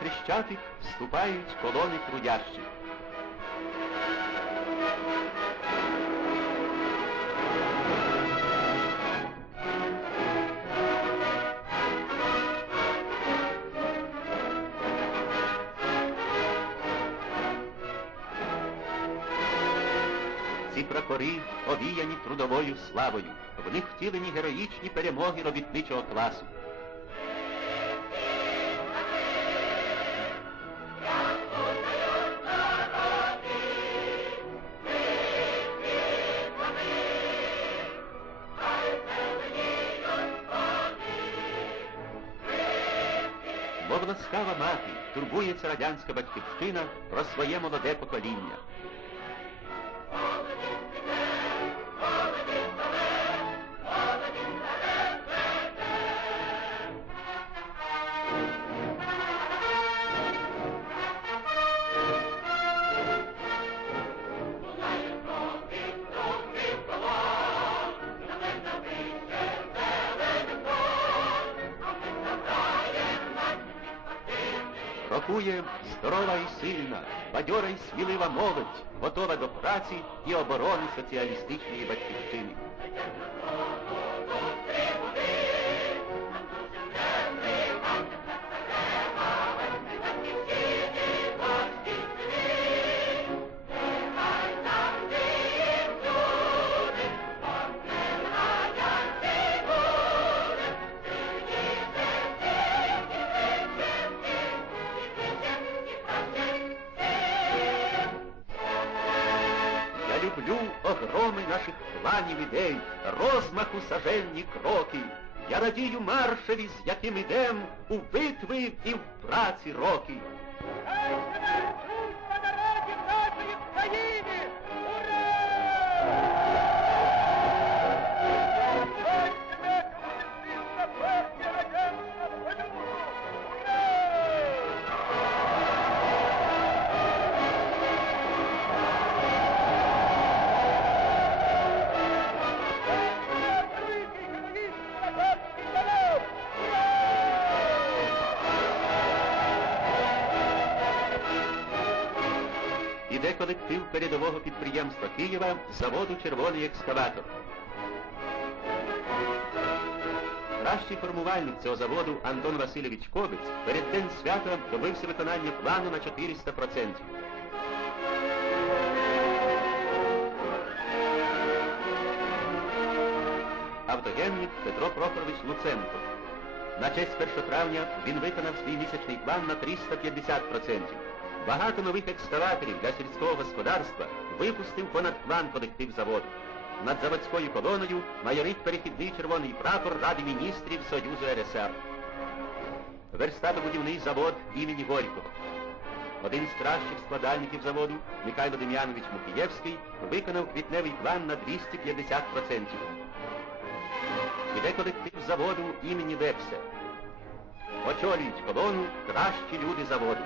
Хрещатик вступають колони трудящих. Ці прапори овіяні трудовою славою. В них втілені героїчні перемоги робітничого класу. Ласкава мати, турбується радянська батьківщина про своє молоде покоління. Крокує здорова і сильна, бадьора і смілива молодь, готова до праці і оборони соціалістичної батьківщини. Огроми наших планів ідей, розмаху саженні кроки. Я радію маршеві, з яким ідем у битви і в праці роки. Іде колектив передового підприємства Києва заводу Червоний екскаватор. Кращий формувальник цього заводу Антон Васильович Кобець перед день свята добився виконання плану на 400%. Автогенник Петро Прохорович Луценко. На честь 1 травня він виконав свій місячний план на 350%. Багато нових екскаваторів для сільського господарства випустив понад план колектив заводу. Над заводською колоною майорить перехідний червоний прапор Ради міністрів Союзу РСР. Верстатобудівний завод імені Горького. Один з кращих складальників заводу, Михайло Дем'янович Мукієвський, виконав квітневий план на 250%. Іде колектив заводу імені Вепсе. Очолюють колону кращі люди заводу.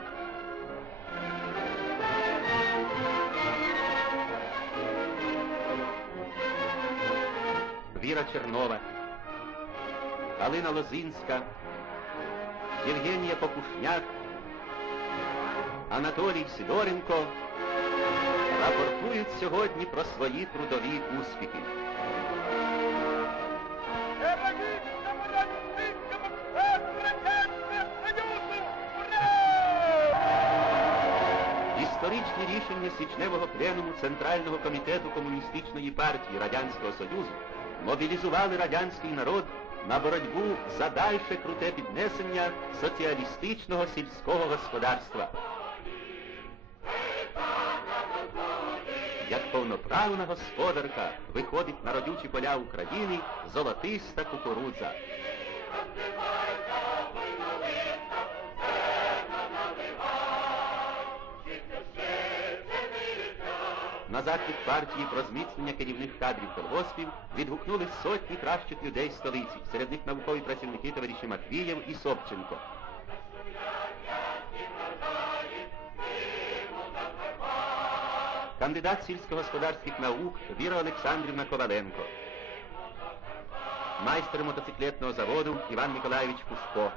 Віра Чернова, Галина Лозинська, Євгенія Покушняк, Анатолій Сидоренко рапортують сьогодні про свої трудові успіхи. Історичні рішення січневого пленуму Центрального комітету Комуністичної партії Радянського Союзу мобілізували радянський народ на боротьбу за дальше круте піднесення соціалістичного сільського господарства. Як повноправна господарка виходить на родючі поля України золотиста кукурудза. На захід партії про зміцнення керівних кадрів колгоспів відгукнули сотні кращих людей столиці, серед них наукові працівники товариші Матвієв і Собченко. Кандидат сільськогосподарських наук Віра Олександрівна Коваленко. Майстер мотоциклетного заводу Іван Миколаївич Кушко.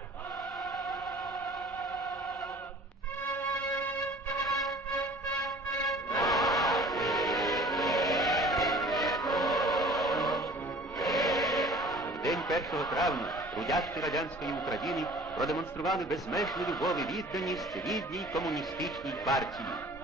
Травня трудящі радянської України продемонстрували безмежну любов і відданість рідній комуністичній партії.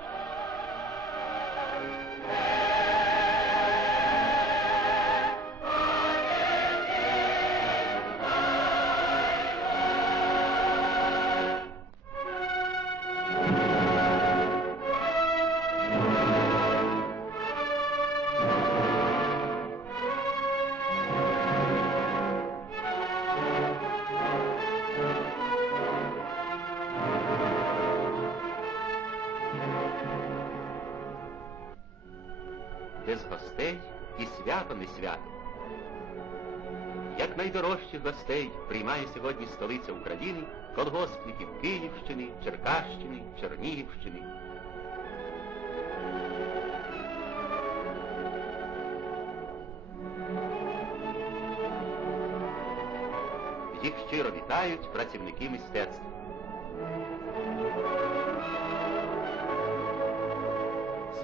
Гостей і свято не свято. Як найдорожчих гостей приймає сьогодні столиця України колгоспників Київщини, Черкащини, Чернігівщини. Їх щиро вітають працівники мистецтва.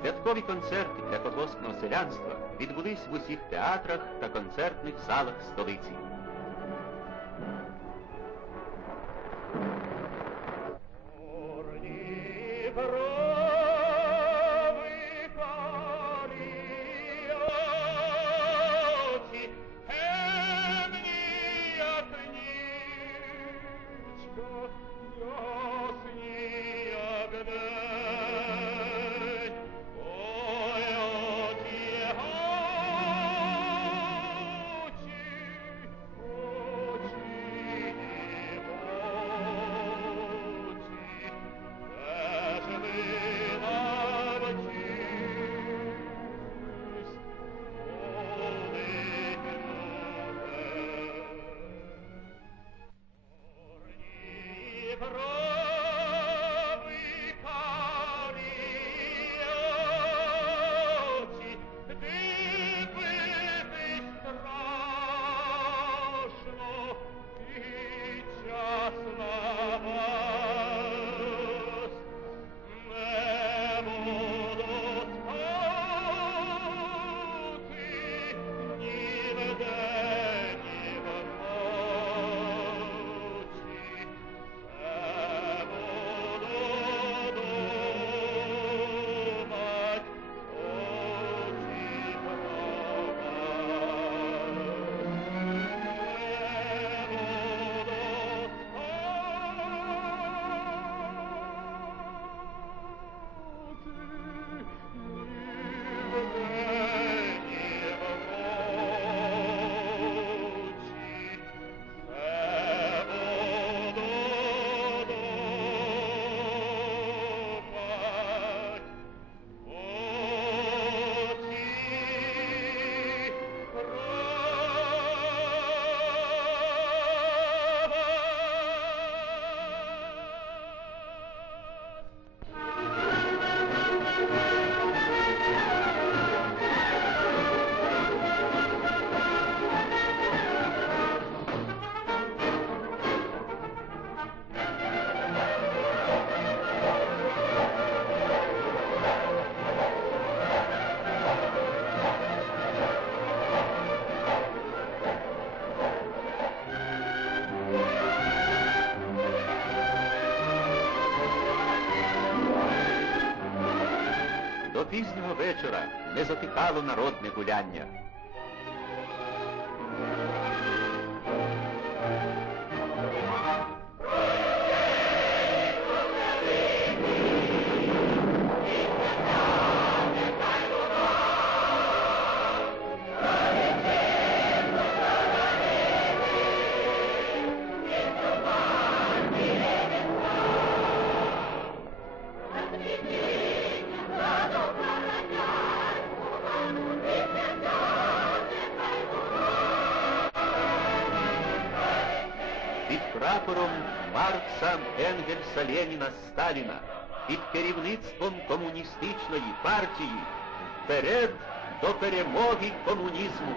Святкові концерти для колгоспного селянства відбулись в усіх театрах та концертних залах столиці. Вечора не затихало народне гуляння. Прапором Маркса, Енгельса, Леніна, Сталіна, під керівництвом комуністичної партії вперед до перемоги комунізму.